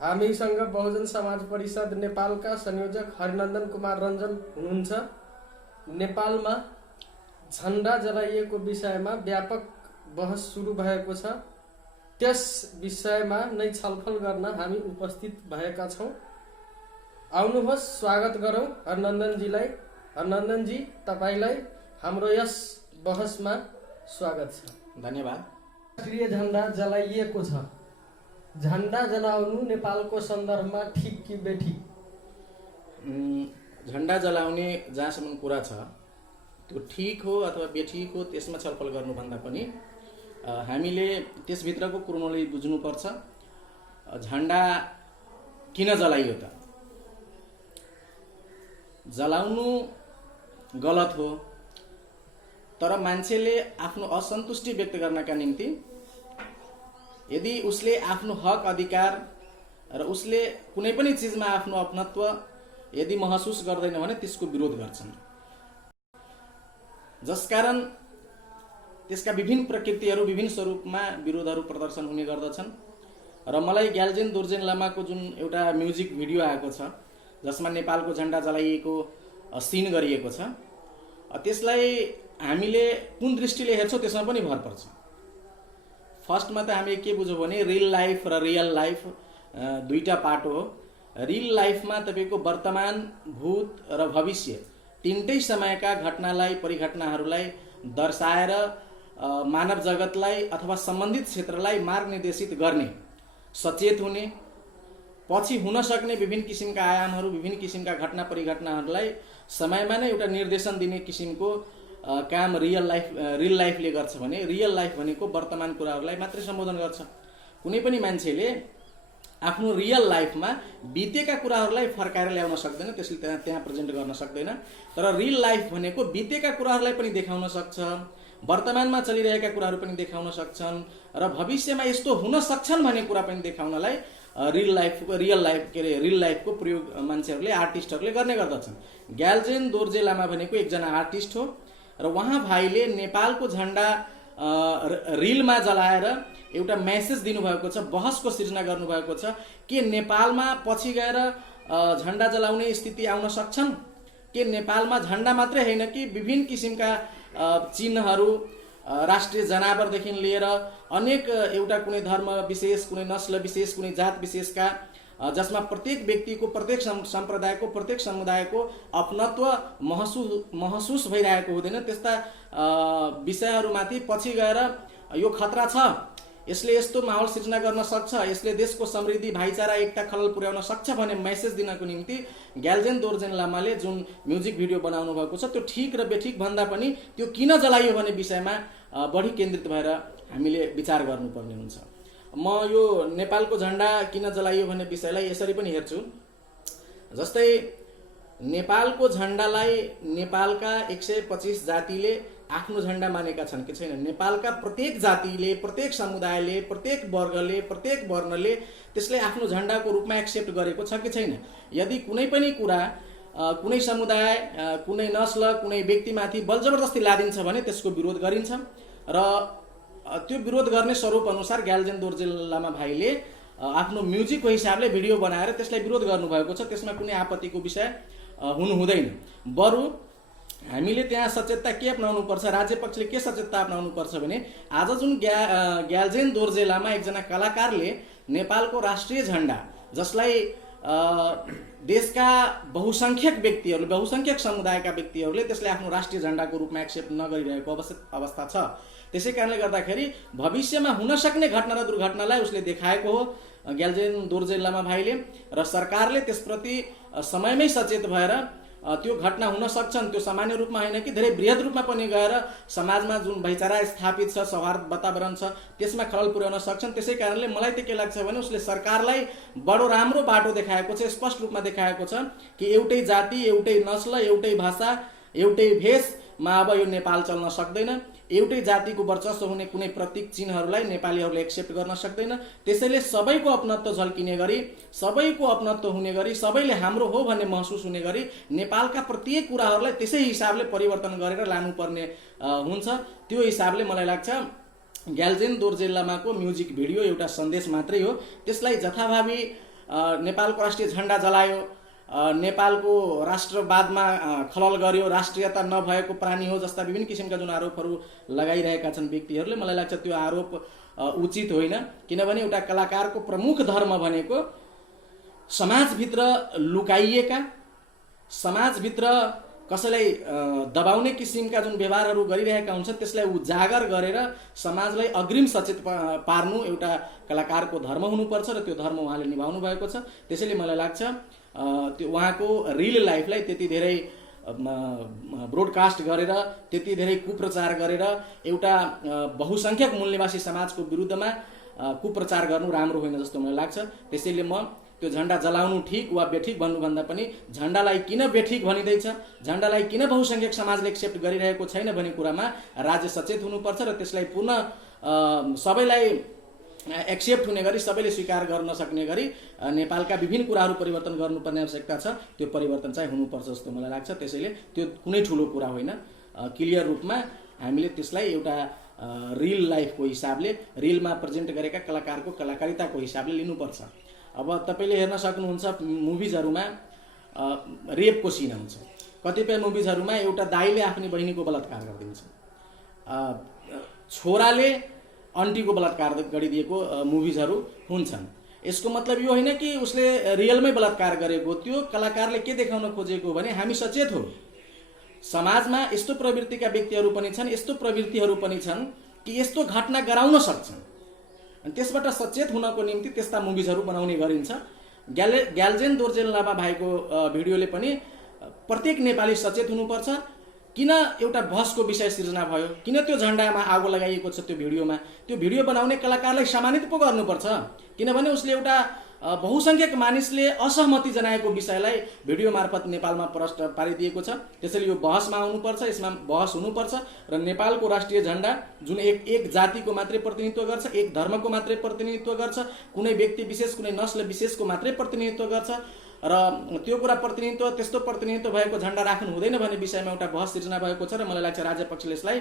हामीसँग बहुजन समाज परिषद नेपालका संयोजक हरिनन्दन कुमार रञ्जन हुनुहुन्छ। नेपालमा झण्डा जलाइएको विषयमा व्यापक बहस सुरु भएको छ। त्यस विषयमा नै छलफल गर्न हामी उपस्थित भएका छौँ। आउनुहोस्, स्वागत गरौँ हरिनन्दनजीलाई। हरिनन्दनजी, तपाईँलाई हाम्रो यस बहसमा स्वागत छ। धन्यवाद। राष्ट्रिय झण्डा जलाइएको छ। झण्डा जलाउनु नेपालको सन्दर्भमा ठिक कि बेठिक? झण्डा जलाउने जहाँसम्म कुरा छ त्यो ठिक हो अथवा बेठिक हो त्यसमा छलफल गर्नुभन्दा पनि हामीले त्यसभित्रको क्रोनोलोजी बुझ्नुपर्छ। झण्डा किन जलाइयो त? जलाउनु गलत हो, तर मान्छेले आफ्नो असन्तुष्टि व्यक्त गर्नका निम्ति यदि उसले आफ्नो हक अधिकार र उसले कुनै पनि चिजमा आफ्नो अपनत्व यदि महसुस गर्दैन भने त्यसको विरोध गर्छन्, जसकारण त्यसका विभिन्न प्रकृतिहरू विभिन्न स्वरूपमा विरोधहरू प्रदर्शन हुने गर्दछन्। र मलाई ग्याल्जेन दोर्जेन लामाको जुन एउटा म्युजिक भिडियो आएको छ जसमा नेपालको झण्डा जलाइएको सिन गरिएको छ, त्यसलाई हामीले कुन दृष्टिले हेर्छौँ त्यसमा पनि भर पर्छ। फर्स्टमा त हामीले के बुझौँ भने रियल लाइफ र रियल लाइफ दुईटा पार्ट हो। रियल लाइफमा तपाईँको वर्तमान, भूत र भविष्य तीनटै समयका घटनालाई, परिघटनाहरूलाई दर्शाएर मानव जगतलाई अथवा सम्बन्धित क्षेत्रलाई मार्ग निर्देशित गर्ने, सचेत हुने, पछि हुन सक्ने विभिन्न किसिमका आयामहरू, विभिन्न किसिमका घटना परिघटनाहरूलाई समयमा नै एउटा निर्देशन दिने किसिमको काम रियल लाइफले गर्छ भने रियल लाइफ भनेको वर्तमान कुराहरूलाई मात्रै सम्बोधन गर्छ। कुनै पनि मान्छेले आफ्नो रियल लाइफमा बितेका कुराहरूलाई फर्काएर ल्याउन सक्दैन, त्यसले त्यहाँ प्रेजेन्ट गर्न सक्दैन। तर रियल लाइफ भनेको बितेका कुराहरूलाई पनि देखाउन सक्छ, वर्तमानमा चलिरहेका कुराहरू पनि देखाउन सक्छन् र भविष्यमा यस्तो हुन सक्छन् भन्ने कुरा पनि देखाउनलाई रियल लाइफको प्रयोग मान्छेहरूले, आर्टिस्टहरूले गर्ने गर्दछन्। ग्याल्जेन दोर्जे लामा भनेको एकजना आर्टिस्ट हो र उहाँ भाइले नेपालको झण्डा रिलमा जलाएर एउटा मेसेज दिनुभएको छ, बहसको सृजना गर्नुभएको छ के नेपालमा पछि गएर झण्डा जलाउने स्थिति आउन सक्छन्, के नेपालमा झण्डा मात्रै होइन कि विभिन्न किसिमका चिन्हहरू, राष्ट्रिय जनावरदेखि लिएर अनेक एउटा कुनै धर्म विशेष, कुनै नस्ल विशेष, कुनै जात विशेषका जसमा प्रत्येक व्यक्तिको, प्रत्येक सम्प्रदायको, प्रत्येक समुदायको अपनत्व महसुस भइरहेको हुँदैन, त्यस्ता विषयहरूमाथि पछि गएर यो खतरा छ, यसले यस्तो माहौल सिर्जना गर्न सक्छ, यसले देशको समृद्धि, भाइचारा, एकता खलल पुर्याउन सक्छ भन्ने मेसेज दिनको निम्ति ग्याल्जेन दोर्जेन लामाले जुन म्युजिक भिडियो बनाउनु भएको छ त्यो ठिक र बेठिक भन्दा पनि त्यो किन जलाइयो भन्ने विषयमा बढी केन्द्रित भएर हामीले विचार गर्नुपर्ने हुन्छ। म यो नेपालको झण्डा किन जलाइयो भन्ने विषयलाई यसरी पनि हेर्छु। जस्तै नेपालको झण्डालाई नेपालका 125 जातिले आफ्नो झण्डा मानेका छन् कि छैन? नेपालका प्रत्येक जातिले, प्रत्येक समुदायले, प्रत्येक वर्गले, प्रत्येक वर्णले त्यसले आफ्नो झण्डाको रूपमा एक्सेप्ट गरेको छ कि छैन? यदि कुनै पनि कुरा कुनै समुदाय, कुनै नस्ल, कुनै व्यक्तिमाथि बलजबरजस्ती लादिन्छ भने त्यसको विरोध गरिन्छ र त्यो विरोध गर्ने स्वरूप अनुसार ग्याल्जेन दोर्जेन लामा भाइले आफ्नो म्युजिकको हिसाबले भिडियो बनाएर त्यसलाई विरोध गर्नुभएको छ। त्यसमा कुनै आपत्तिको विषय हुनु हुँदैन। बरु हामीले त्यहाँ सचेतता के अपनाउनु पर्छ, राज्य पक्षले के सचेतता अपनाउनु पर्छ भने आज जुन ग्याल्जेन दोर्जे लामा एकजना कलाकारले नेपालको राष्ट्रिय झण्डा, जसलाई देशका बहुसंख्यक व्यक्तिहरूले, बहुसंख्यक समुदायका व्यक्तिहरूले त्यसले आफ्नो राष्ट्रिय झण्डाको रूपमा एक्सेप्ट नगरिरहेको अवस्था छ। त्यसै कारणले गर्दाखेरि भविष्यमा हुन सक्ने घटना र दुर्घटनालाई उसले देखाएको हो ग्याल्जेन दोर्जेन लामा भाइले, र सरकारले त्यसप्रति समयमै सचेत भएर त्यो घटना हुन सक्छन्, त्यो सामान्य रूपमा होइन कि धेरै बृहत रूपमा पनि गएर समाजमा जुन भाइचारा स्थापित छ, सौहार्द वातावरण छ, त्यसमा खलल पुर्याउन सक्छन्। त्यसै कारणले मलाई त के लाग्छ भने उसले सरकारलाई बडो राम्रो बाटो देखाएको छ, स्पष्ट रूपमा देखाएको छ कि एउटै जाति, एउटै नस्ल, एउटै भाषा, एउटै भेषमा अब यो नेपाल चल्न सक्दैन। एउटै जातिको वर्चस्व हुने कुनै प्रतीक चिन्हहरूलाई नेपालीहरूले एक्सेप्ट गर्न सक्दैन। त्यसैले सबैको अपनत्व झल्किने गरी, सबैको अपनत्व हुने गरी, सबैले हाम्रो हो भन्ने महसुस हुने गरी नेपालका प्रत्येक कुराहरूलाई त्यसै हिसाबले परिवर्तन गरेर लानुपर्ने हुन्छ। त्यो हिसाबले मलाई लाग्छ ग्याल्जेन दोर्जे लामाको म्युजिक भिडियो एउटा सन्देश मात्रै हो। त्यसलाई जथाभावी नेपालको राष्ट्रिय झण्डा जलायो, नेपालको राष्ट्रवादमा खलल गर्यो, राष्ट्रियता नभएको प्राणी हो जस्ता विभिन्न किसिमका जुन आरोपहरू लगाइरहेका छन् व्यक्तिहरूले, मलाई लाग्छ त्यो आरोप उचित होइन। किनभने एउटा कलाकारको प्रमुख धर्म भनेको समाजभित्र लुकाइएका, समाजभित्र कसैलाई दबाउने किसिमका जुन व्यवहारहरू गरिरहेका हुन्छन् त्यसलाई उजागर गरेर समाजलाई अग्रिम सचेत पार्नु एउटा कलाकारको धर्म हुनुपर्छ र त्यो धर्म उहाँले निभाउनु भएको छ। त्यसैले मलाई लाग्छ त्यो उहाँको रियल लाइफलाई त्यति धेरै ब्रोडकास्ट गरेर, त्यति धेरै कुप्रचार गरेर एउटा बहुसङ्ख्यक मूल निवासी समाजको विरुद्धमा कुप्रचार गर्नु राम्रो होइन जस्तो मलाई लाग्छ। त्यसैले म त्यो झण्डा जलाउनु ठिक वा बेठिक भन्नुभन्दा पनि झण्डालाई किन बेठिक भनिँदैछ, झण्डालाई किन बहुसङ्ख्यक समाजले एक्सेप्ट गरिरहेको छैन भन्ने कुरामा राज्य सचेत हुनुपर्छ र त्यसलाई पुनः सबैलाई एक्सेप्ट हुने गरी, सबैले स्वीकार गर्न सक्ने गरी नेपालका विभिन्न कुराहरू परिवर्तन गर्नुपर्ने आवश्यकता छ। त्यो परिवर्तन चाहिँ हुनुपर्छ जस्तो मलाई लाग्छ। त्यसैले त्यो कुनै ठुलो कुरा होइन, क्लियर रूपमा हामीले त्यसलाई एउटा रियल लाइफको हिसाबले, रियलमा प्रेजेन्ट गरेका कलाकारको कलाकारिताको हिसाबले लिनुपर्छ। अब तपाईँले हेर्न सक्नुहुन्छ मुभिजहरूमा रेपको सिन हुन्छ, कतिपय मुभिजहरूमा एउटा दाइले आफ्नै बहिनीको बलात्कार गरिदिन्छ, छोराले अन्टीको बलात्कार गरिदिएको मुभिजहरू हुन्छन्। यसको मतलब यो होइन कि उसले रियलमै बलात्कार गरेको, त्यो कलाकारले के देखाउन खोजेको भने हामी सचेत हो, समाजमा यस्तो प्रवृत्तिका व्यक्तिहरू पनि छन्, यस्तो प्रवृत्तिहरू पनि छन् कि यस्तो घटना गराउन सक्छन्, अनि त्यसबाट सचेत हुनको निम्ति त्यस्ता मुभिजहरू बनाउने गरिन्छ। ग्याल्जेन दोर्जेन लामा भाइको भिडियोले पनि प्रत्येक नेपाली सचेत हुनुपर्छ। किन एउटा बहसको विषय सिर्जना भयो, किन त्यो झण्डामा आगो लगाइएको छ त्यो भिडियोमा, त्यो भिडियो बनाउने कलाकारलाई सम्मानित पो गर्नुपर्छ। किनभने उसले एउटा बहुसङ्ख्यक मानिसले असहमति जनाएको विषयलाई भिडियो मार्फत नेपालमा प्रष्ट पारिदिएको छ। त्यसैले यो बहसमा आउनुपर्छ, यसमा बहस हुनुपर्छ र नेपालको राष्ट्रिय झण्डा जुन एक जातिको मात्रै प्रतिनिधित्व गर्छ, एक धर्मको मात्रै प्रतिनिधित्व गर्छ, कुनै व्यक्ति विशेष, कुनै नस्ल विशेषको मात्रै प्रतिनिधित्व गर्छ र त्यो कुरा प्रतिनिधित्व, त्यस्तो प्रतिनिधित्व भएको झण्डा राख्नु हुँदैन भन्ने विषयमा एउटा बहस सिर्जना भएको छ र मलाई लाग्छ राज्य पक्षले यसलाई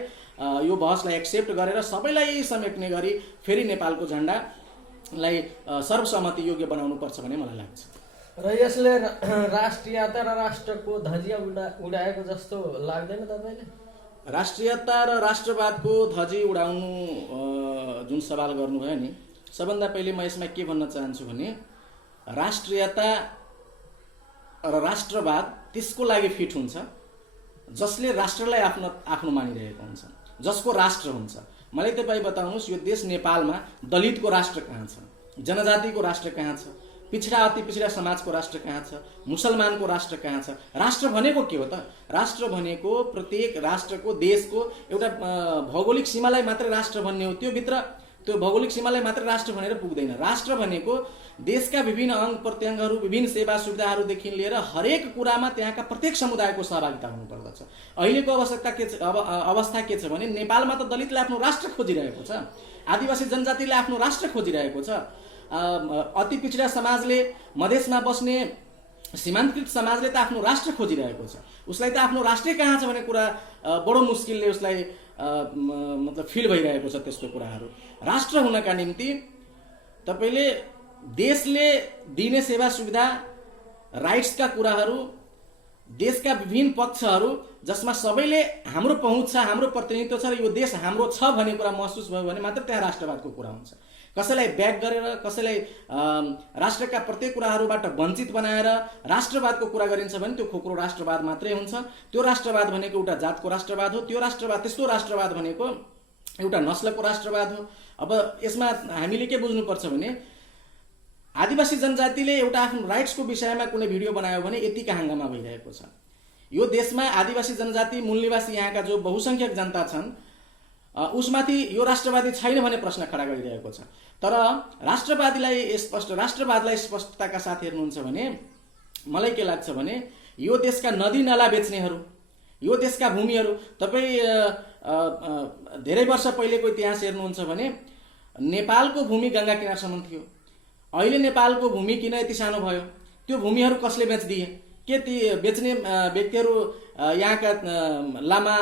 यो बहसलाई एक्सेप्ट गरेर सबैलाई समेट्ने गरी फेरि नेपालको झण्डालाई सर्वसम्मति योग्य बनाउनु पर्छ भन्ने मलाई लाग्छ। र यसले राष्ट्रियता र राष्ट्रको धजिया उडाएको जस्तो लाग्दैन तपाईँले? राष्ट्रियता र राष्ट्रवादको धजी उडाउनु जुन सवाल गर्नुभयो नि, सबभन्दा पहिले म यसमा के भन्न चाहन्छु भने राष्ट्रियता र राष्ट्रवाद त्यसको लागि फिट हुन्छ जसले राष्ट्रलाई आफ्नो मानिरहेको हुन्छ, जसको राष्ट्र हुन्छ। मलाई तपाईँ बताउनुहोस्, यो देश नेपालमा दलितको राष्ट्र कहाँ छ, जनजातिको राष्ट्र कहाँ छ, पिछडा अति पिछडा समाजको राष्ट्र कहाँ छ, मुसलमानको राष्ट्र कहाँ छ? राष्ट्र भनेको के हो त? राष्ट्र भनेको प्रत्येक राष्ट्रको, देशको एउटा भौगोलिक सीमालाई मात्रै राष्ट्र भन्ने हो। त्यो भित्र त्यो भौगोलिक सीमालाई मात्रै राष्ट्र भनेर पुग्दैन। राष्ट्र भनेको देशका विभिन्न अङ्ग प्रत्यङ्गहरू, विभिन्न सेवा सुविधाहरूदेखि लिएर हरेक कुरामा त्यहाँका प्रत्येक समुदायको सहभागिता हुनुपर्दछ। अहिलेको अवस्था के छ भने नेपालमा त दलितले आफ्नो राष्ट्र खोजिरहेको छ, आदिवासी जनजातिले आफ्नो राष्ट्र खोजिरहेको छ, अति पिछडा समाजले, मधेसमा बस्ने सीमान्तकृत समाजले त आफ्नो राष्ट्र खोजिरहेको छ। उसलाई त आफ्नो राष्ट्रै कहाँ छ भन्ने कुरा बडो मुस्किलले उसलाई मतलब फिल भइरहेको छ। त्यस्तो कुराहरू राष्ट्र हुनका निम्ति तपाईँले देशले दिने सेवा सुविधा, राइट्सका कुराहरू, देशका विभिन्न पक्षहरू जसमा सबैले हाम्रो पहुँच छ, हाम्रो प्रतिनिधित्व छ र यो देश हाम्रो छ भन्ने कुरा महसुस भयो भने मात्र त्यहाँ राष्ट्रवादको कुरा हुन्छ। कसैलाई ब्याक गरेर, कसैलाई राष्ट्रका प्रत्येक कुराहरूबाट वञ्चित बनाएर राष्ट्रवादको कुरा गरिन्छ भने त्यो खोक्रो राष्ट्रवाद मात्रै हुन्छ। त्यो राष्ट्रवाद भनेको एउटा जातको राष्ट्रवाद हो। त्यो राष्ट्रवाद, त्यस्तो राष्ट्रवाद भनेको एउटा नस्लको राष्ट्रवाद हो। अब यसमा हामीले के बुझ्नुपर्छ भने आदिवासी जनजातिले एउटा आफ्नो राइट्सको विषयमा कुनै भिडियो बनायो भने यतिका हङ्गामा भइरहेको छ। यो देशमा आदिवासी जनजाति, मूल निवासी यहाँका जो बहुसङ्ख्यक जनता छन् उसमाथि यो राष्ट्रवादी छैन भन्ने प्रश्न खडा गरिरहेको छ। तर राष्ट्रवादलाई स्पष्टताका साथ हेर्नुहुन्छ भने मलाई के लाग्छ भने यो देशका नदी नाला बेच्नेहरू, यो देशका भूमिहरू, तपाईँ धेरै वर्ष पहिलेको इतिहास हेर्नुहुन्छ भने नेपालको भूमि गङ्गा किनारसम्म थियो। अहिले नेपालको भूमि किन यति सानो भयो? त्यो भूमिहरू कसले बेचिदिए? के ती बेच्ने व्यक्तिहरू यहाँका लामा,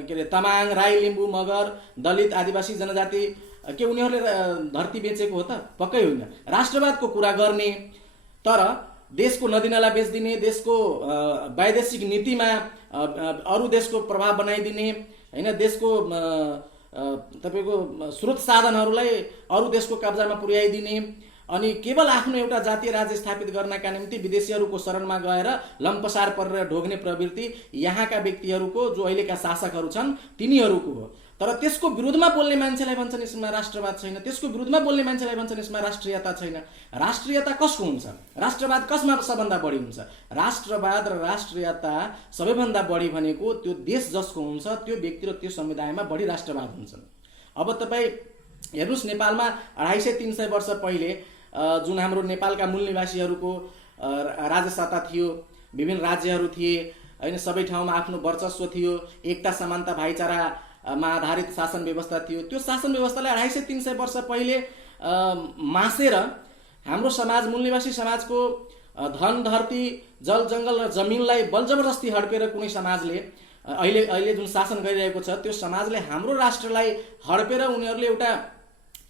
के अरे तामाङ, राई, लिम्बू, मगर, दलित, आदिवासी जनजाति, के उनीहरूले धरती बेचेको हो त? पक्कै होइन। राष्ट्रवादको कुरा गर्ने, तर देशको नदीनाला बेचिदिने, देशको वैदेशिक नीतिमा अरू देशको प्रभाव बनाइदिने, होइन, देशको तपाईँको स्रोत साधनहरूलाई अरू देशको कब्जामा पुर्याइदिने, अनि केवल आफ्नो एउटा जातीय राज्य स्थापित गर्नका निम्ति विदेशीहरूको शरणमा गएर लम्पसार परेर ढोग्ने प्रवृत्ति यहाँका व्यक्तिहरूको, जो अहिलेका शासकहरू छन् तिनीहरूको हो। तर त्यसको विरुद्धमा बोल्ने मान्छेलाई भन्छन् यसमा राष्ट्रवाद छैन, त्यसको विरुद्धमा बोल्ने मान्छेलाई भन्छन् यसमा राष्ट्रियता छैन। राष्ट्रियता कसको हुन्छ? राष्ट्रवाद कसमा सबभन्दा बढी हुन्छ? राष्ट्रवाद र राष्ट्रियता सबैभन्दा बढी भनेको त्यो देश जसको हुन्छ, त्यो व्यक्ति र त्यो समुदायमा बढी राष्ट्रवाद हुन्छन्। अब तपाईँ हेर्नुहोस्, नेपालमा 250-300 वर्ष पहिले जुन हाम्रो नेपालका मूल निवासीहरूको राजसत्ता थियो, विभिन्न राज्यहरू थिए, होइन, सबै ठाउँमा आफ्नो वर्चस्व थियो, एकता समानता भाइचारामा आधारित शासन व्यवस्था थियो। त्यो शासन व्यवस्थालाई 250-300 वर्ष पहिले मासेर हाम्रो समाज, मूल निवासी समाजको धन, धरती, जल जङ्गल र जमिनलाई बलजबरजस्ती हड्पेर कुनै समाजले अहिले जुन शासन गरिरहेको छ त्यो समाजले हाम्रो राष्ट्रलाई हड्पेर उनीहरूले एउटा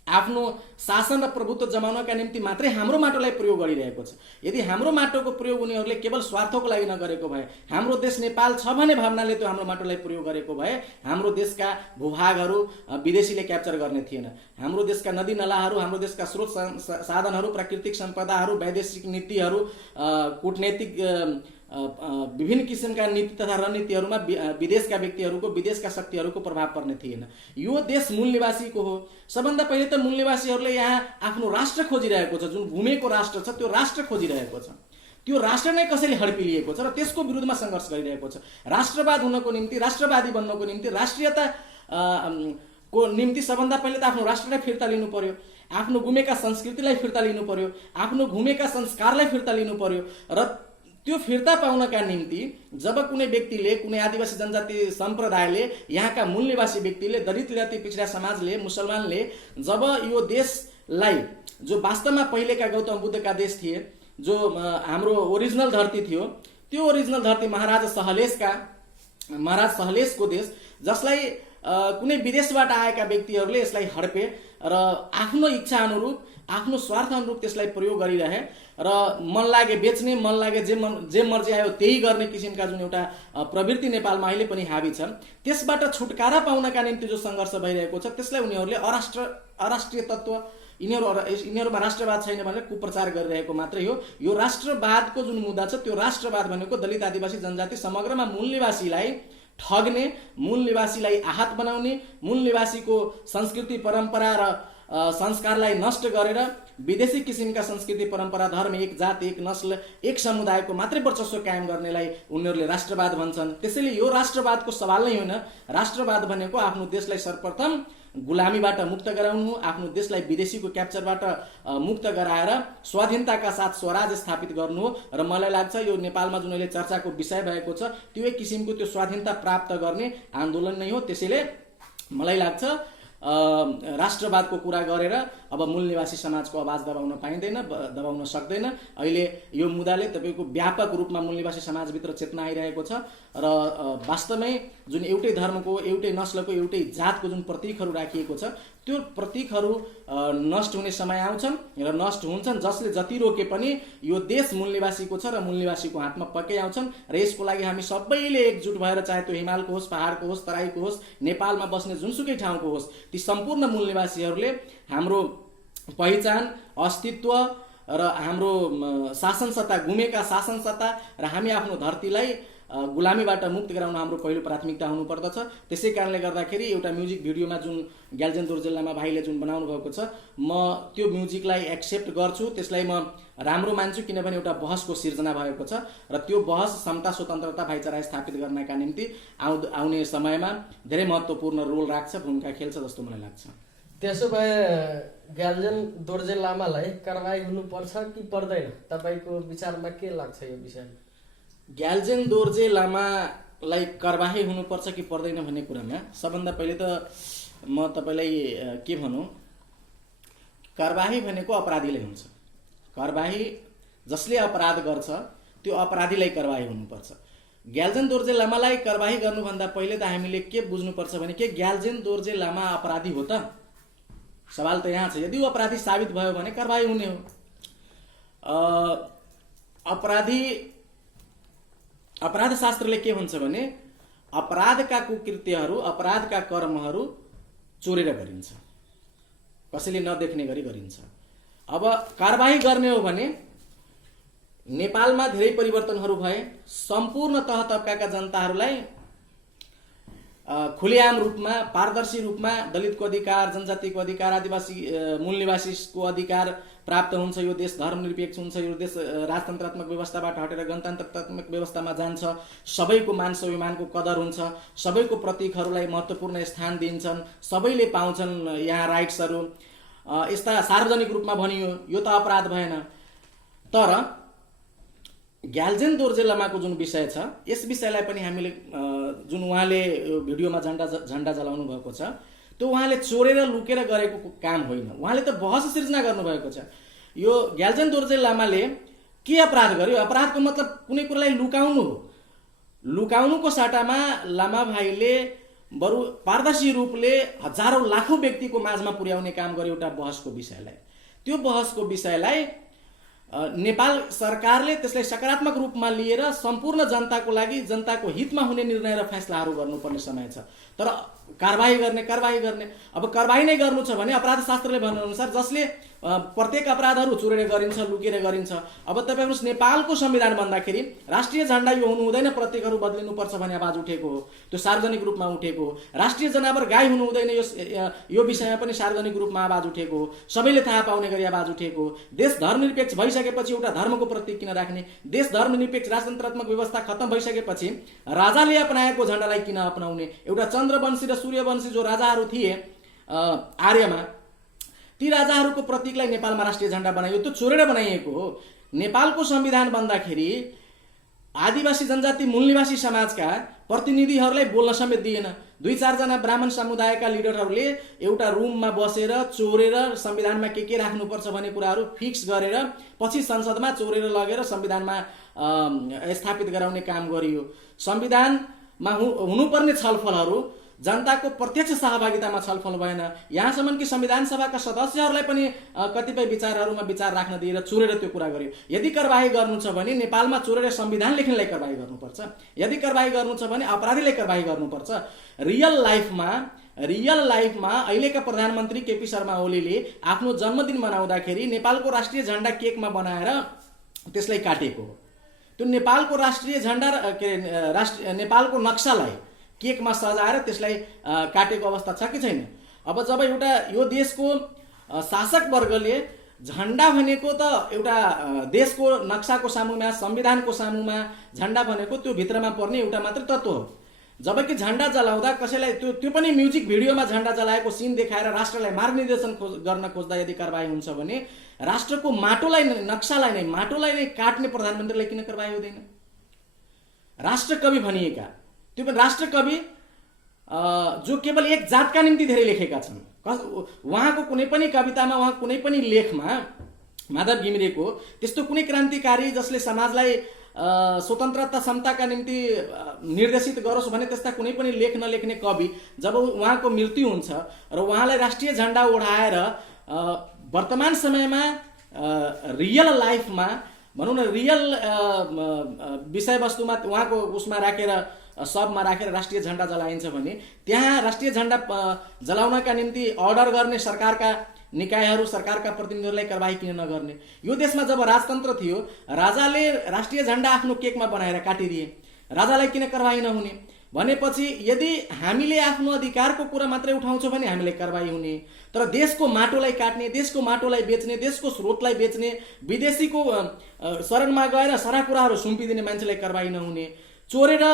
आफ्नो शासन र प्रभुत्व जमाउनका निम्ति मात्रै हाम्रो माटोलाई प्रयोग गरिरहेको छ। यदि हाम्रो माटोको प्रयोग उनीहरूले केवल स्वार्थको लागि नगरेको भए, हाम्रो देश नेपाल छ भन्ने भावनाले त्यो हाम्रो माटोलाई प्रयोग गरेको भए, हाम्रो देशका भूभागहरू विदेशीले क्याप्चर गर्ने थिएन। हाम्रो देशका नदी नलाहरू, हाम्रो देशका स्रोत साधनहरू, प्राकृतिक सम्पदाहरू, वैदेशिक नीतिहरू, कूटनैतिक विभिन्न किसिमका नीति तथा रणनीतिहरूमा विदेशका व्यक्तिहरूको, विदेशका शक्तिहरूको प्रभाव पर्ने थिएन। यो देश मूल निवासीको हो। सबभन्दा पहिले त मूल निवासीहरूले यहाँ आफ्नो राष्ट्र खोजिरहेको छ, जुन घुमेको राष्ट्र छ त्यो राष्ट्र खोजिरहेको छ। त्यो राष्ट्र नै कसैले हड्पिलिएको छ र त्यसको विरुद्धमा सङ्घर्ष गरिरहेको छ। राष्ट्रवाद हुनको निम्ति, राष्ट्रवादी बन्नको निम्ति, राष्ट्रियता को निम्ति सबभन्दा पहिले त आफ्नो राष्ट्रलाई फिर्ता लिनु पर्यो, आफ्नो घुमेका संस्कृतिलाई फिर्ता लिनु पर्यो, आफ्नो घुमेका संस्कारलाई फिर्ता लिनु पर्यो। र त्यो फिर्ता पाउनका निम्ति जब कुनै व्यक्तिले, कुनै आदिवासी जनजाति सम्प्रदायले, यहाँका मूल निवासी व्यक्तिले, दलित जाति पिछडा समाजले, मुसलमानले जब यो देशलाई, जो वास्तवमा पहिलेका गौतम बुद्धका देश थिए, जो हाम्रो ओरिजिनल धरती थियो, त्यो ओरिजिनल धरती महाराज सहलेशको देश, जसलाई कुनै विदेशबाट आएका व्यक्तिहरूले यसलाई हड्पे र आफ्नो इच्छा अनुरूप, आफ्नो स्वार्थ अनुरूप त्यसलाई प्रयोग गरिरहे र मन लागे बेच्ने, मन लागे जे मर्जी आयो त्यही गर्ने किसिमका जुन एउटा प्रवृत्ति नेपालमा अहिले पनि हावी छ, त्यसबाट छुटकारा पाउनका निम्ति जो सङ्घर्ष भइरहेको छ त्यसलाई उनीहरूले अराष्ट्रिय तत्त्व, यिनीहरूमा राष्ट्रवाद छैन भनेर कुप्रचार गरिरहेको मात्रै हो। यो राष्ट्रवादको जुन मुद्दा छ त्यो राष्ट्रवाद भनेको दलित, आदिवासी जनजाति समग्रमा मूल निवासीलाई ठग्ने, मूल निवासीलाई आहत बनाउने, मूल निवासीको संस्कृति परम्परा र संस्कारलाई नष्ट गरेर विदेशी किसिमका संस्कृति परम्परा, धर्म, एक जात, एक नस्ल, एक समुदायको मात्रै वर्चस्व कायम गर्नेलाई उनीहरूले राष्ट्रवाद भन्छन्। त्यसैले यो राष्ट्रवादको सवाल नै होइन। राष्ट्रवाद भनेको आफ्नो देशलाई सर्वप्रथम गुलामीबाट मुक्त गराउनु हो, आफ्नो देशलाई विदेशीको क्याप्चरबाट मुक्त गराएर स्वाधीनताका साथ स्वराज स्थापित गर्नु हो। र मलाई लाग्छ यो नेपालमा जुन अहिले चर्चाको विषय भएको छ त्यो एक किसिमको त्यो स्वाधीनता प्राप्त गर्ने आन्दोलन नै हो। त्यसैले मलाई लाग्छ राष्ट्रवादको कुरा गरेर अब मूल निवासी समाजको आवाज दबाउन पाइँदैन, दबाउन सक्दैन। अहिले यो मुद्दाले तपाईँको व्यापक रूपमा मूल निवासी समाजभित्र चेतना आइरहेको छ र वास्तवमै जुन एउटै धर्मको, एउटै नस्लको, एउटै जातको जुन प्रतीकहरू राखिएको छ त्यो प्रतीकहरू नष्ट हुने समय आउँछन् र नष्ट हुन्छन्। जसले जति रोके पनि यो देश मूल निवासीको छ र मूल निवासीको हातमा पक्कै आउँछन्। र यसको लागि हामी सबैले एकजुट भएर, चाहे त्यो हिमालको होस्, पहाडको होस्, तराईको होस्, नेपालमा बस्ने जुनसुकै ठाउँको होस्, ती सम्पूर्ण मूल निवासीहरूले हाम्रो पहिचान, अस्तित्व र हाम्रो शासन सत्ता, घुमेका शासन सत्ता र हामी आफ्नो धरतीलाई गुलामीबाट मुक्त गराउन हाम्रो पहिलो प्राथमिकता हुनुपर्दछ। त्यसै कारणले गर्दाखेरि एउटा म्युजिक भिडियोमा जुन ग्याल्जेन दोर्जे लामा भाइले जुन बनाउनु भएको छ, म त्यो म्युजिकलाई एक्सेप्ट गर्छु, त्यसलाई म राम्रो मान्छु, किनभने एउटा बहसको सिर्जना भएको छ र त्यो बहस समता, स्वतन्त्रता, भाइचारा स्थापित गर्नका निम्ति आउने समयमा धेरै महत्त्वपूर्ण रोल राख्छ, भूमिका खेल्छ जस्तो मलाई लाग्छ। त्यसो भए ग्याल्जेन दोर्जे लामालाई कारबाही हुनुपर्छ कि पर्दैन? तपाईँको विचारमा के लाग्छ यो विषयमा? ग्याल्जेन दोर्जे लामालाई कारबाही हुनुपर्छ कि पर्दैन भन्ने कुरामा सबभन्दा पहिले त म तपाईँलाई के भनौँ, कारबाही भनेको अपराधीलाई हुन्छ। कारबाही जसले अपराध गर्छ त्यो अपराधीलाई कारबाही हुनुपर्छ। ग्याल्जेन दोर्जे लामालाई कारबाही गर्नुभन्दा पहिले त हामीले के बुझ्नुपर्छ भने के ग्याल्जेन दोर्जे लामा अपराधी हो त? सवाल त यहाँ छ। यदि ऊ अपराधी साबित भयो भने कारबाही हुने हो। अपराध शास्त्रले के भन्छ भने अपराधका कुकृत्यहरू, अपराधका कर्महरू चोरेर गरिन्छ, कसैले नदेख्ने गरी गरिन्छ। अब कारबाही गर्ने हो भने नेपालमा धेरै परिवर्तनहरू भए। सम्पूर्ण तह तबकाका जनताहरूलाई खुलेआम रूपमा, पारदर्शी रूपमा दलितको अधिकार, जनजातिको अधिकार, आदिवासी मूल निवासीको अधिकार प्राप्त हुन्छ। यो देश धर्मनिरपेक्ष हुन्छ। यो देश राजतन्त्रात्मक व्यवस्थाबाट हटेर गणतन्त्रात्मक व्यवस्थामा जान्छ। सबैको मान स्वाभिमानको कदर हुन्छ। सबैको प्रतीकहरूलाई महत्त्वपूर्ण स्थान दिन्छन्। सबैले पाउँछन् यहाँ राइट्सहरू। यस्ता सार्वजनिक रूपमा भनियो, यो त अपराध भएन। तर ग्याल्जेन दोर्जे लामाको जुन विषय छ, यस विषयलाई पनि हामीले जुन उहाँले भिडियोमा झन्डा जलाउनु भएको छ, त्यो उहाँले चोरेर लुकेर गरेको काम होइन। उहाँले त बहस सिर्जना गर्नुभएको छ। यो ग्याल्जेन दोर्जे लामाले के अपराध गर्यो? अपराधको मतलब कुनै कुरालाई लुकाउनु हो। लुकाउनुको साटामा लामा भाइले बरु पारदर्शी रूपले हजारौं लाखौं व्यक्तिको माझमा पुर्याउने काम गर्यो एउटा बहसको विषयलाई। त्यो बहसको विषयलाई नेपाल सरकारले त्यसलाई सकारात्मक रूपमा लिएर सम्पूर्ण जनताको लागि, जनताको हितमा हुने निर्णय र फैसलाहरू गर्नुपर्ने समय छ। तर कारबाही गर्ने अब कारबाही नै गर्नु छ भने अपराध शास्त्रले भनेअनुसार जसले प्रत्येक अपराधहरू चोरेर गरिन्छ, लुकेर गरिन्छ। अब तपाईँ नेपालको संविधान भन्दाखेरि राष्ट्रिय झण्डा यो हुनु हुँदैन, प्रतीकहरू बदलिनुपर्छ भन्ने आवाज उठेको हो। त्यो सार्वजनिक रूपमा उठेको हो। राष्ट्रिय जनावर गाई हुनु हुँदैन, यो विषयमा पनि सार्वजनिक रूपमा आवाज उठेको हो। सबैले थाहा पाउने गरी आवाज उठेको हो। देश धर्मनिरपेक्ष भइसकेपछि एउटा धर्मको प्रतीक किन राख्ने? देश धर्मनिरपेक्ष राजतन्त्रात्मक व्यवस्था खत्तम भइसकेपछि राजाले अपनाएको झण्डालाई किन अपनाउने? एउटा चन्द्रवंशी र सूर्यवंशी जो राजाहरू थिए आर्यमा, ती राजाहरूको प्रतीकलाई नेपालमा राष्ट्रिय झण्डा बनाइयो। त्यो चोरेर बनाइएको हो। नेपालको संविधान बन्दाखेरि आदिवासी जनजाति मूल निवासी समाजका प्रतिनिधिहरूलाई बोल्न समेत दिएन। 2-4 जना ब्राह्मण समुदायका लिडरहरूले एउटा रुममा बसेर चोरेर संविधानमा के राख्नुपर्छ भन्ने कुराहरू फिक्स गरेर पछि संसदमा चोरेर लगेर संविधानमा स्थापित गराउने काम गरियो। संविधानमा हुनुपर्ने छलफलहरू जनताको प्रत्यक्ष सहभागितामा छलफल भएन। यहाँसम्म कि संविधान सभाका सदस्यहरूलाई पनि कतिपय विचारहरूमा विचार राख्न दिएर चोरेर त्यो कुरा गर्यो। यदि कारबाही गर्नु छ भने नेपालमा चोरेर संविधान लेख्नेलाई कारबाही गर्नुपर्छ। यदि कारबाही गर्नु छ भने अपराधीलाई कारबाही गर्नुपर्छ। रियल लाइफमा अहिलेका प्रधानमन्त्री केपी शर्मा ओलीले आफ्नो जन्मदिन मनाउँदाखेरि नेपालको राष्ट्रिय झण्डा केकमा बनाएर त्यसलाई काटेको हो। त्यो नेपालको राष्ट्रिय झण्डा नेपालको नक्सालाई केकमा सजाएर त्यसलाई काटेको अवस्था छ कि छैन? अब जब एउटा यो देशको शासक वर्गले झण्डा भनेको त एउटा देशको नक्साको सामुमा, संविधानको सामुमा झण्डा भनेको त्यो भित्रमा पर्ने एउटा मात्र तत्त्व हो। जबकि झण्डा जलाउँदा कसैलाई त्यो पनि म्युजिक भिडियोमा झण्डा जलाएको सिन देखाएर राष्ट्रलाई मार्गनिर्देशन गर्न खोज्दा यदि कारबाही हुन्छ भने राष्ट्रको माटोलाई नै काट्ने प्रधानमन्त्रीलाई किन कारबाही हुँदैन? राष्ट्रकवि भनिएका, त्यो पनि राष्ट्रकवि जो केवल एक जातका निम्ति धेरै लेखेका छन्। उहाँको कुनै पनि कवितामा, उहाँ कुनै पनि लेखमा, माधव घिमिरेको त्यस्तो कुनै क्रान्तिकारी जसले समाजलाई स्वतन्त्रता समताका निम्ति निर्देशित गरोस् भने त्यस्ता कुनै पनि लेख नलेख्ने कवि जब उहाँको मृत्यु हुन्छ र उहाँलाई राष्ट्रिय झण्डा ओढाएर वर्तमान समयमा रियल लाइफमा भनौँ न, रियल विषयवस्तुमा उहाँको उसमा राखेर सबमा राखेर राष्ट्रिय झण्डा जलाइन्छ भने त्यहाँ राष्ट्रिय झण्डा जलाउनका निम्ति अर्डर गर्ने सरकारका निकायहरू, सरकारका प्रतिनिधिहरूलाई कारबाही किन नगर्ने? यो देशमा जब राजतन्त्र थियो, राजाले राष्ट्रिय झण्डा आफ्नो केकमा बनाएर काटिदिए। राजालाई किन कारबाही नहुने? भनेपछि यदि हामीले आफ्नो अधिकारको कुरा मात्रै उठाउँछौँ भने हामीलाई कारबाही हुने। तर देशको माटोलाई काट्ने, देशको माटोलाई बेच्ने, देशको स्रोतलाई बेच्ने, विदेशीको शरणमा गएर सारा कुराहरू सुम्पिदिने मान्छेलाई कारबाही नहुने। चोरेर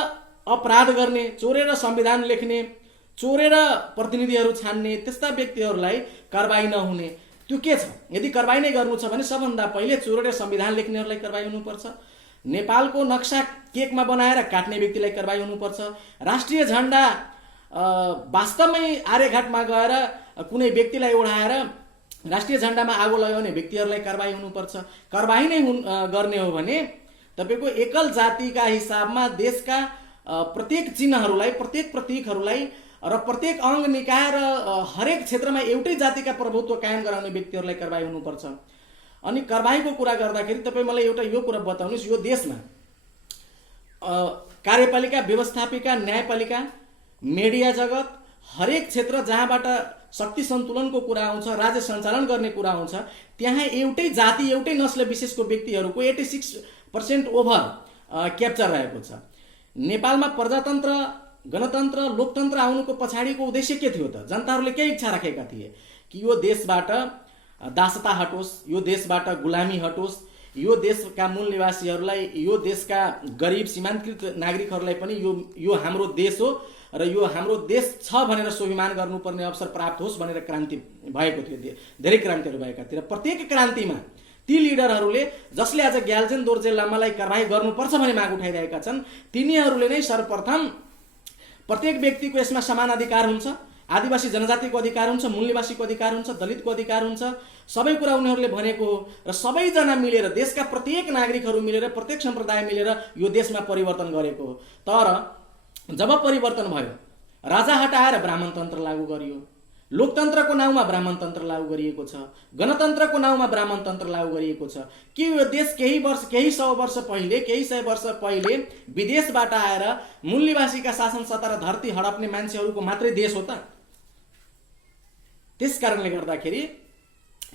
अपराध गर्ने, चोरेर संविधान लेख्ने, चोरेर प्रतिनिधिहरू छान्ने त्यस्ता व्यक्तिहरूलाई कारबाही नहुने। त्यो के छ? यदि कारबाही नै गर्नु छ भने सबभन्दा पहिले चोरेर संविधान लेख्नेहरूलाई कारबाही हुनुपर्छ। नेपालको नक्सा केकमा बनाएर काट्ने व्यक्तिलाई कारबाही हुनुपर्छ। राष्ट्रिय झण्डा वास्तवमै आर्यघाटमा गएर कुनै व्यक्तिलाई ओढाएर राष्ट्रिय झण्डामा आगो लगाउने व्यक्तिहरूलाई कारबाही हुनुपर्छ। कारबाही नै गर्ने हो भने तपाईँको एकल जातिका हिसाबमा देशका प्रत्येक चिन्हहरूलाई, प्रत्येक प्रतीकहरूलाई र प्रत्येक अङ्ग निकाय र हरेक क्षेत्रमा एउटै जातिका प्रभुत्व कायम गराउने व्यक्तिहरूलाई कारबाही हुनुपर्छ। अनि कारबाहीको कुरा गर्दाखेरि तपाईँ मलाई एउटा यो कुरा बताउनुहोस्, यो देशमा कार्यपालिका, व्यवस्थापिका, न्यायपालिका, मिडिया जगत, हरेक क्षेत्र जहाँबाट शक्ति सन्तुलनको कुरा आउँछ, राज्य सञ्चालन गर्ने कुरा आउँछ, त्यहाँ एउटै जाति, एउटै नस्ल विशेषको व्यक्तिहरूको 86% ओभर क्याप्चर रहेको छ। नेपालमा प्रजातन्त्र, गणतन्त्र, लोकतन्त्र आउनुको पछाडिको उद्देश्य के थियो त? जनताहरूले के इच्छा राखेका थिए कि यो देशबाट दासता हटोस्, यो देशबाट गुलामी हटोस्, यो देशका मूल निवासीहरूलाई, यो देशका गरिब सीमान्तकृत नागरिकहरूलाई पनि यो हाम्रो देश हो र यो हाम्रो देश छ भनेर स्वाभिमान गर्नुपर्ने अवसर प्राप्त होस् भनेर क्रान्ति भएको थियो। धेरै क्रान्तिहरू भएका थिए र प्रत्येक क्रान्तिमा ती लिडरहरूले जसले आज ग्याल्जेन दोर्जे लामालाई कारबाही गर्नुपर्छ भन्ने माग उठाइरहेका छन्, तिनीहरूले नै सर्वप्रथम प्रत्येक व्यक्तिको यसमा समान अधिकार हुन्छ, आदिवासी जनजातिको अधिकार हुन्छ, मूल निवासीको अधिकार हुन्छ, दलितको अधिकार हुन्छ, सबै कुरा उनीहरूले भनेको हो र सबैजना मिलेर, देशका प्रत्येक नागरिकहरू मिलेर, प्रत्येक सम्प्रदाय मिलेर यो देशमा परिवर्तन गरेको हो। तर जब परिवर्तन भयो, राजा हटाएर ब्राह्मण तन्त्र लागू गरियो, लोकतन्त्रको नाउँमा ब्राह्मण तन्त्र लागू गरिएको छ, गणतन्त्रको नाउँमा ब्राह्मण तन्त्र लागू गरिएको छ। के यो देश केही सय वर्ष पहिले विदेशबाट आएर मूल निवासीका शासन सत्ता र धरती हडप्ने मान्छेहरूको मात्रै देश हो त? त्यस कारणले गर्दाखेरि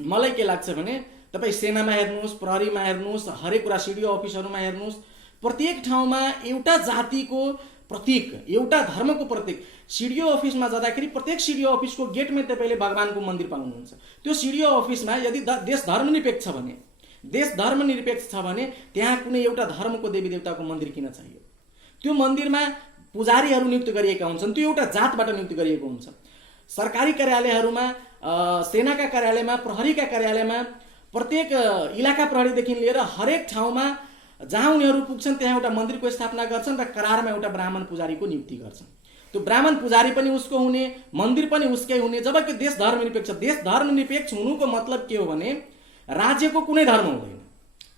मलाई के लाग्छ भने तपाईँ सेनामा हेर्नुहोस्, प्रहरीमा हेर्नुहोस्, हरेक कुरा सिडिओ अफिसहरूमा हेर्नुहोस्, प्रत्येक ठाउँमा एउटा जातिको प्रतीक, एउटा धर्मको प्रतीक। सिडिओ अफिसमा जाँदाखेरि प्रत्येक सिडिओ अफिसको गेटमै तपाईँले भगवानको मन्दिर पाउनुहुन्छ। त्यो सिडिओ अफिसमा यदि देश धर्मनिरपेक्ष छ भने त्यहाँ कुनै एउटा धर्मको देवी देवताको मन्दिर किन चाहियो? त्यो मन्दिरमा पुजारीहरू नियुक्त गरिएका हुन्छन्, त्यो एउटा जातबाट नियुक्त गरिएको हुन्छ। सरकारी कार्यालयहरूमा, सेनाका कार्यालयमा, प्रहरीका कार्यालयमा, प्रत्येक इलाका प्रहरीदेखि लिएर हरेक ठाउँमा जहाँ उनीहरू पुग्छन् त्यहाँ एउटा मन्दिरको स्थापना गर्छन् र करारमा एउटा ब्राह्मण पुजारीको नियुक्ति गर्छन्। त्यो ब्राह्मण पुजारी पनि उसको हुने, मन्दिर पनि उसकै हुने। जबकि देश धर्मनिरपेक्ष हुनुको मतलब के हो भने राज्यको कुनै धर्म हुँदैन।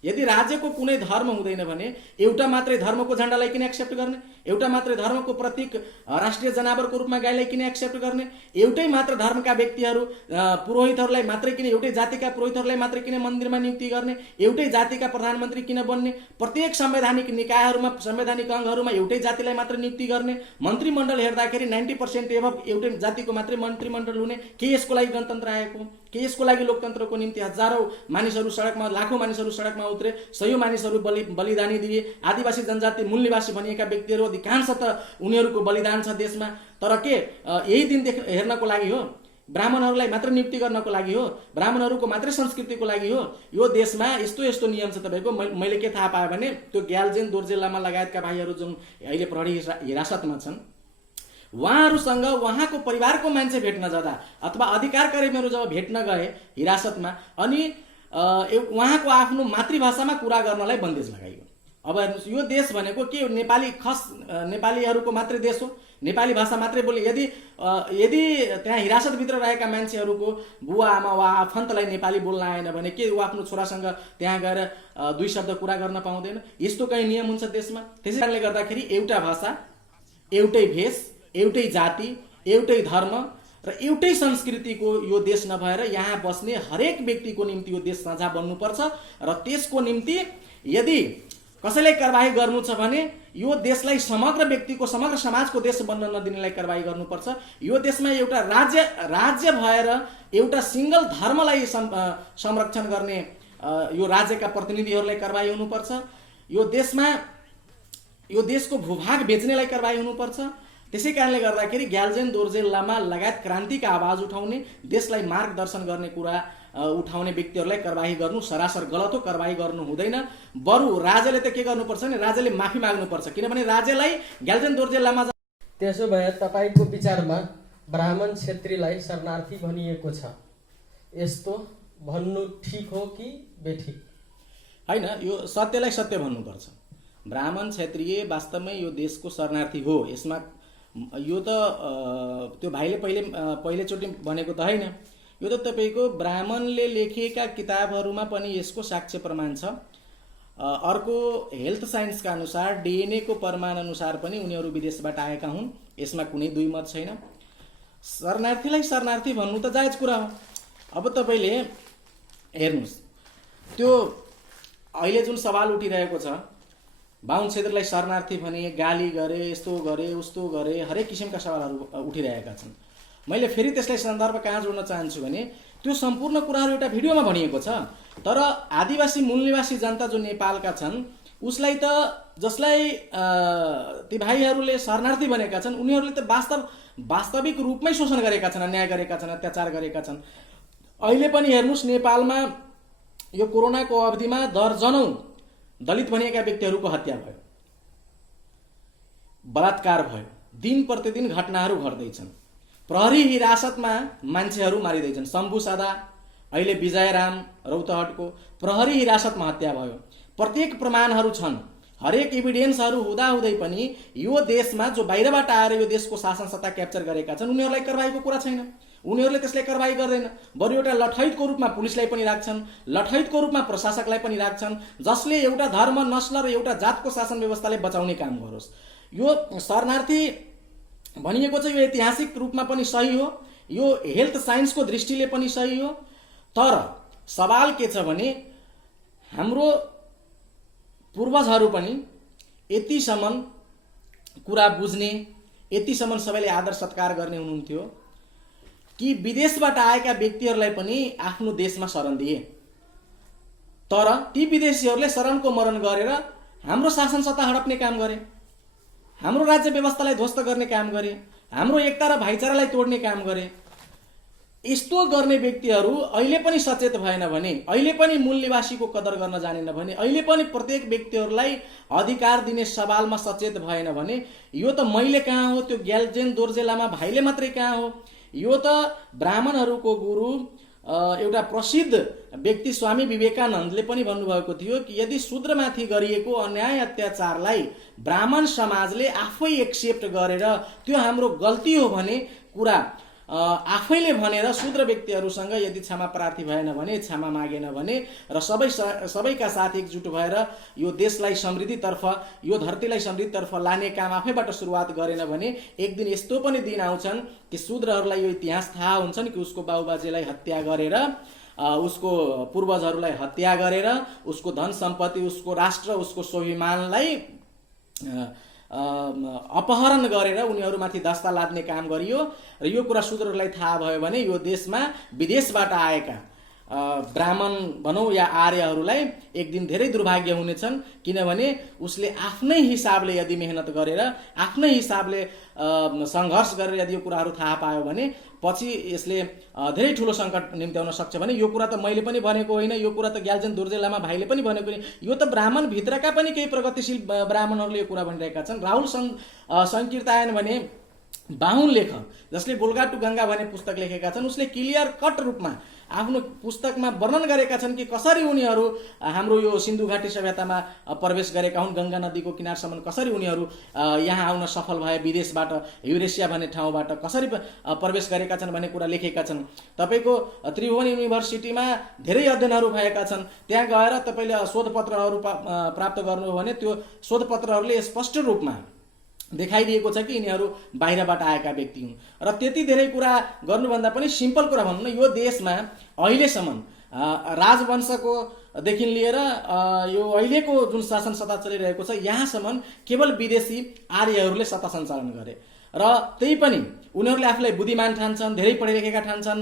यदि राज्यको कुनै धर्म हुँदैन भने एउटा मात्रै धर्मको झण्डालाई किन एक्सेप्ट गर्ने, एउटा मात्रै धर्मको प्रतीक राष्ट्रिय जनावरको रूपमा गाईलाई किन एक्सेप्ट गर्ने, एउटै मात्र धर्मका व्यक्तिहरू, पुरोहितहरूलाई मात्रै किन, एउटै जातिका पुरोहितहरूलाई मात्रै किन मन्दिरमा नियुक्ति गर्ने, एउटै जातिका प्रधानमन्त्री किन बन्ने, प्रत्येक संवैधानिक निकायहरूमा, संवैधानिक अङ्गहरूमा एउटै जातिलाई मात्र नियुक्ति गर्ने, मन्त्रीमण्डल हेर्दाखेरि 90% एभव एउटै जातिको मात्रै मन्त्रीमण्डल हुने। के यसको लागि गणतन्त्र आएको? के यसको लागि लोकतन्त्रको निम्ति हजारौं मानिसहरू सडकमा, लाखौं मानिसहरू सडकमा उत्रे, सयौं मानिसहरू बलिदानी दिए? आदिवासी जनजाति, मूल निवासी भनिएका व्यक्तिहरू अधिकांश त उनीहरूको बलिदान छ देशमा। तर के यही दिन हेर्नको लागि हो? ब्राह्मणहरूलाई मात्र नियुक्ति गर्नको लागि हो? ब्राह्मणहरूको मात्रै संस्कृतिको लागि हो? यो देशमा यस्तो नियम छ। तपाईँको मैले के थाहा पाएँ भने त्यो ग्याल्जेन दोर्जे लामा लगायतका भाइहरू जुन अहिले प्रहरी हिरासतमा छन्, उहाँहरूसँग उहाँको परिवारको मान्छे भेट्न जाँदा अथवा अधिकार कर्मीहरू जब भेट्न गए हिरासतमा, अनि उहाँको आफ्नो मातृभाषामा कुरा गर्नलाई बन्देज लगाइयो। अब हेर्नुहोस्, यो देश भनेको के हो? नेपालीहरूको मात्रै देश हो, नेपाली भाषा मात्रै बोले। यदि त्यहाँ हिरासतभित्र रहेका मान्छेहरूको बुवा आमा वा आफन्तलाई नेपाली बोल्न आएन भने के ऊ आफ्नो छोरासँग त्यहाँ गएर 2 शब्द कुरा गर्न पाउँदैन? यस्तो कहीँ नियम हुन्छ देशमा? त्यसै कारणले गर्दाखेरि एउटा भाषा, एउटै भेष, एउटै जाति, एउटै धर्म र एउटै संस्कृतिको यो देश नभएर यहाँ बस्ने हरेक व्यक्तिको निम्ति यो देश साझा बन्नुपर्छ। र त्यसको निम्ति यदि कसैलाई कारबाही गर्नु छ भने यो देशलाई समग्र व्यक्तिको, समग्र समाजको देश बन्न नदिनेलाई कारबाही गर्नुपर्छ। यो देशमा एउटा राज्य भएर एउटा सिंगल धर्मलाई संरक्षण गर्ने यो राज्यका प्रतिनिधिहरूलाई कारबाही हुनुपर्छ। यो देशको भूभाग बेच्नेलाई कारबाही हुनुपर्छ। त्यसै कारणले गर्दाखेरि ग्याल्जेन दोर्जे लामा लगायत क्रान्तिका आवाज उठाउने, देशलाई मार्गदर्शन गर्ने कुरा उठाउने व्यक्तिहरूलाई कारबाही गर्नु सरासर गलत हो। कारबाही गर्नु हुँदैन। बरु राज्यले त के गर्नुपर्छ भने राज्यले माफी माग्नुपर्छ, किनभने राज्यलाई ग्याल्जेन दोर्जे लामा। त्यसो भए तपाईँको विचारमा ब्राह्मण क्षेत्रीलाई शरणार्थी भनिएको छ, यस्तो भन्नु ठिक हो कि बेठिक? होइन, यो सत्यलाई सत्य भन्नुपर्छ। ब्राह्मण क्षेत्रीय वास्तवमै यो देशको शरणार्थी हो। यसमा यो त त्यो भाइले पहिलेचोटि भनेको त होइन, यो त तपाईँको ब्राह्मणले लेखिएका किताबहरूमा पनि यसको साक्ष्य प्रमाण छ। अर्को हेल्थ साइन्सका अनुसार, DNA को प्रमाण अनुसार पनि उनीहरू विदेशबाट आएका हुन्। यसमा कुनै दुई मत छैन। शरणार्थीलाई शरणार्थी भन्नु त जायज कुरा हो। अब तपाईँले हेर्नुहोस्, त्यो अहिले जुन सवाल उठिरहेको छ, बाहुन क्षेत्रलाई शरणार्थी भने, गाली गरे, यस्तो गरे, उस्तो गरे, हरेक किसिमका सवालहरू उठिरहेका छन्। मैले फेरि त्यसलाई सन्दर्भ कहाँ जोड्न चाहन्छु भने त्यो सम्पूर्ण कुराहरू एउटा भिडियोमा भनिएको छ, तर आदिवासी मूल निवासी जनता जो नेपालका छन् उसलाई त, जसलाई ती भाइहरूले शरणार्थी बनेका छन्, उनीहरूले त वास्तविक रूपमै शोषण गरेका छन्, अन्याय गरेका छन्, अत्याचार गरेका छन्। अहिले पनि हेर्नुहोस्, नेपालमा यो कोरोनाको अवधिमा दर्जनौं दलित भनिएका व्यक्तिहरूको हत्या भयो, बलात्कार भयो, दिन प्रतिदिन घटनाहरू घट्दैछन्। प्रहरी हिरासतमा मान्छेहरू मारिँदैछन्। शम्भु सादा, अहिले विजयराम रौतहटको प्रहरी हिरासतमा हत्या भयो। प्रत्येक प्रमाणहरू छन्, हरेक इभिडेन्सहरू हुँदाहुँदै पनि यो देशमा जो बाहिरबाट आएर यो देशको शासन सत्ता क्याप्चर गरेका छन् उनीहरूलाई कारबाहीको कुरा छैन। उनीहरूले त्यसलाई कारबाही गर्दैन, बरु एउटा लठैतको रूपमा पुलिसलाई पनि राख्छन्, लठैतको रूपमा प्रशासकलाई पनि राख्छन्, जसले एउटा धर्म, नस्ल र एउटा जातको शासन व्यवस्थालाई बचाउने काम गरोस्। यो शरणार्थी भनिएको चाहिँ यो ऐतिहासिक रूपमा पनि सही हो, यो हेल्थ साइन्सको दृष्टिले पनि सही हो, तर सवाल के छ भने हाम्रो पूर्वजहरू पनि यतिसम्म कुरा बुझ्ने, यतिसम्म सबैले आदर सत्कार गर्ने हुनुहुन्थ्यो कि विदेशबाट आएका व्यक्तिहरूलाई पनि आफ्नो देशमा शरण दिए। तर ती विदेशीहरूले शरणको मरण गरेर हाम्रो शासन सत्ता हडप्ने काम गरे, हाम्रो राज्य व्यवस्थालाई ध्वस्त गर्ने काम गरे, हाम्रो एकता र भाइचारालाई तोड्ने काम गरे। यस्तो गर्ने व्यक्तिहरू अहिले पनि सचेत भएन भने, अहिले पनि मूल निवासीको कदर गर्न जानेन भने, अहिले पनि प्रत्येक व्यक्तिहरूलाई अधिकार दिने सवालमा सचेत भएन भने यो त मैले कहाँ हो, त्यो ग्याल्जेन दोर्जे लामा भाइले मात्रै कहाँ हो, यो त ब्राह्मणहरूको गुरु एउटा प्रसिद्ध व्यक्ति स्वामी विवेकानन्दले पनि भन्नुभएको थियो कि यदि शूद्रमाथि गरिएको अन्याय अत्याचारलाई ब्राह्मण समाजले आफै एक्सेप्ट गरेर त्यो हाम्रो गल्ती हो भने कुरा आफैले भनेर शूद्र व्यक्तिहरूसँग यदि क्षमा प्रार्थी भएन भने, क्षमा मागेन भने र सबैका साथ एकजुट भएर यो देशलाई समृद्धितर्फ, यो धरतीलाई समृद्धितर्फ लाने काम आफैबाट सुरुवात गरेन भने एक दिन यस्तो पनि दिन आउँछन् कि शूद्रहरूलाई यो इतिहास थाहा हुन्छन् कि उसको बाबुबाजेलाई हत्या गरेर, उसको पूर्वजहरूलाई हत्या गरेर, उसको धन सम्पत्ति, उसको राष्ट्र, उसको स्वाभिमानलाई अपहरण गरेर उनीहरूमाथि दस्ता लाद्ने काम गरियो। र यो कुरा शूद्रहरूलाई थाहा भयो भने यो देशमा विदेशबाट आएका ब्राह्मण भनौँ या आर्यहरूलाई एक दिन धेरै दुर्भाग्य हुनेछन्, किनभने उसले आफ्नै हिसाबले यदि मेहनत गरेर, आफ्नै हिसाबले सङ्घर्ष गरेर यदि यो कुराहरू थाहा पायो भने पछि यसले धेरै ठुलो सङ्कट निम्त्याउन सक्छ। भने यो कुरा त मैले पनि भनेको होइन, यो कुरा त ग्याल्जेन दोर्जे लामा भाइले पनि भनेको होइन, यो त ब्राह्मण भित्रका पनि केही प्रगतिशील ब्राह्मणहरूले यो कुरा भनिरहेका छन्। राहुल सङ्कीर्तायन भने बाहुन लेखक जसले गोल्गा टु गङ्गा भन्ने पुस्तक लेखेका छन्, उसले क्लियर कट रूपमा आफ्नो पुस्तकमा वर्णन गरेका छन् कि कसरी उनीहरू हाम्रो यो सिन्धु घाटी सभ्यतामा प्रवेश गरेका हुन्, गङ्गा नदीको किनारसम्म कसरी उनीहरू यहाँ आउन सफल भए, विदेशबाट युरेसिया भन्ने ठाउँबाट कसरी प्रवेश गरेका छन् भन्ने कुरा लेखेका छन्। तपाईँको त्रिभुवन युनिभर्सिटीमा धेरै अध्ययनहरू भएका छन्, त्यहाँ गएर तपाईँले शोधपत्रहरू प्राप्त गर्नु हो भने त्यो शोधपत्रहरूले स्पष्ट रूपमा देखाइदिएको छ कि यिनीहरू बाहिरबाट आएका व्यक्ति हुन्। र त्यति धेरै कुरा गर्नुभन्दा पनि सिम्पल कुरा भनौँ न, यो देशमा अहिलेसम्म राजवंशको देखि लिएर यो अहिलेको जुन शासन सत्ता चलिरहेको छ यहाँसम्म केवल विदेशी आर्यहरूले सत्ता सञ्चालन गरे। र त्यही पनि उनीहरूले आफूलाई बुद्धिमान ठान्छन्, धेरै पढे लेखेका ठान्छन्,